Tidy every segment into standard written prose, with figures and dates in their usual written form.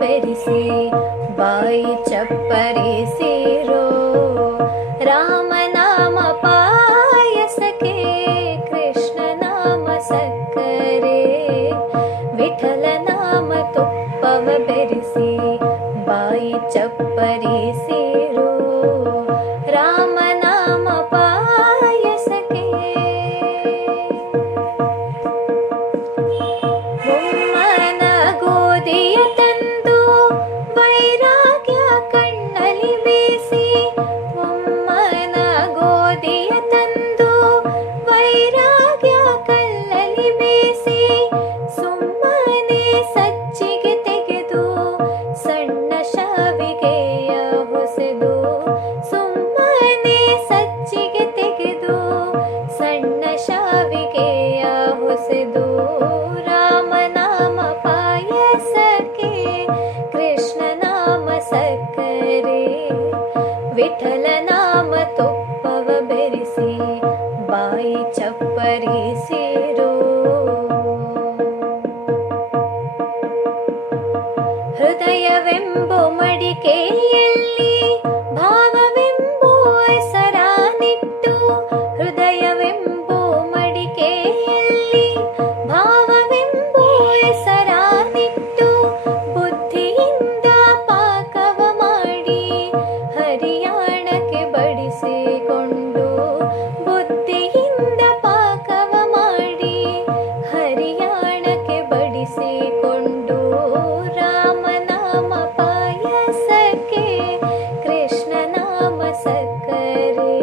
ಬೆರಿಸಿ ಬಾಯಿ ಚಪ್ಪರಿಸಿರೋ ರಾಮನಾಮ ಪಾಯಸಕ್ಕೆ ಕೃಷ್ಣ ನಾಮ ಸಕ್ಕರೆ ವಿಠಲ ನಾಮ ತುಪ್ಪವ ಬೆರಿಸಿ ಬಾಯಿ ಚಪ್ಪರಿಸಿರೋ ರಾಮನಾಮ ಪಾಯಸಕ್ಕೆ ಬೊಮ್ಮನ ಗೋಧಿಯ ತಂದು ವೈರಾಗ್ಯ ಕಣ್ಣಲ್ಲಿ ಬೀಸಿ ಬೊಮ್ಮನ ಗೋಧಿಯ ತಂದು ವೈರಾಗ್ಯ ಕಲ್ಲಲ್ಲಿ ಬೀಸಿ ಸುಮ್ಮನೆ ಸಜ್ಜಿಗೆ ತೆಗೆದು ಸಣ್ಣ ಶಾವಿಗೆಯ ಹೊಸೆದು ಸುಮ್ಮನೆ ಸಜ್ಜಿಗೆ ತೆಗೆದು ಸಣ್ಣ ಶಾವಿಗೆಯ ಹೊಸೆದು ರಾಮನಾಮ ಪಾಯಸಕ್ಕೆ ಕೃಷ್ಣ ನಾಮ ಸಕ್ಕರೆ ವಿಠಲ ನಾಮ ತುಪ್ಪವ ಬೆರಿಸಿ ಬಾಯಿ ಚಪ್ಪರಿಸಿರೋ ಹೃದಯವೆಂಬೋ ಮಡಿಕೆಯಲ್ಲಿ ಭಾವವೆಂಬೋ ಹೆಸರಾನಿಟ್ಟು ಹೃದಯವೆಂಬೋ ಮಡಿಕೆಯಲ್ಲಿ ಭಾವವೆಂಬೋ ಹೆಸರಾನಿಟ್ಟು ಬುದ್ಧಿಯಿಂದ ಪಾಕವ ಮಾಡಿ ಹರಿಯಾಣಕ್ಕೆ ಬಡಿಸಿಕೊಂಡು ಬುದ್ಧಿಯಿಂದ ಪಾಕವ ಮಾಡಿ ಹರಿಯಾಣಕ್ಕೆ ಬಡಿಸಿಕೊಂಡು ರಾಮನಾಮ ಪಾಯಸಕ್ಕೆ ಕೃಷ್ಣ ನಾಮ ಸಕ್ಕರೆ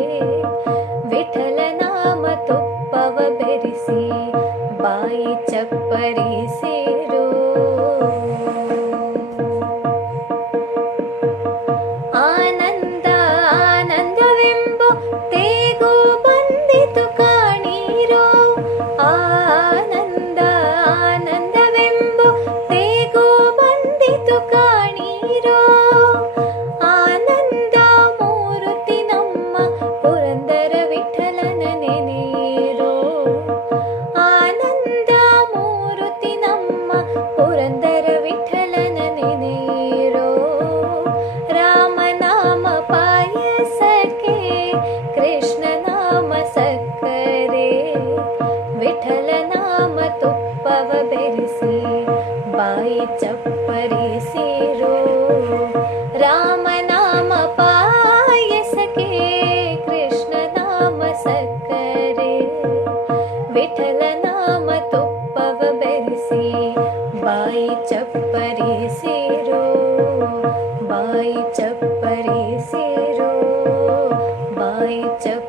ವಿಠಲ ನಾಮ ತುಪ್ಪವ ಬೆರಿಸಿ ಬಾಯಿ ಚಪ್ಪರಿಸಿರೋ ಆನಂದ ಆನಂದವೆಂಬೋ ತೇಗು ಬಂದಿತು ಕಾಣೀರೋ ಆನಂದ ಆನಂದವೆಂಬೋ ತೇಗು ಬಂದಿತು ಕಾಣೀರೋ ಆನಂದ ಮೂರ್ತಿ ನಮ್ಮ ಪುರಂದರ ವಿಠಲನ ನೆನೆಯಿರೋ ಆನಂದ ಮೂರ್ತಿ ನಮ್ಮ ಪುರಂದರ ವಿಠಲನ ನೆನೆಯಿರೋ ರಾಮನಾಮ ಪಾಯಸಕ್ಕೆ ಕೃಷ್ಣ ನಾಮ ಸಕ್ಕರೆ ವಿಠಲ ನಾಮ ತುಪ್ಪವ ಬೆರಿಸಿ ಬಾಯಿ ಚಪ್ಪರಿಸಿರೋ ರಾಮನಾಮ ಪಾಯಸಕ್ಕೆ ಕೃಷ್ಣ ನಾಮ ಸಕ್ಕರೆ ವಿಠಲ ನಾಮ ತುಪ್ಪವ ಬೆರಿಸಿ ಬಾಯಿ ಚಪ್ಪರಿಸಿರೋ ಬಾಯಿ ಚಪ್ಪರಿಸಿರೋ ಬಾಯಿ ಚಪ್ಪರಿಸಿರೋ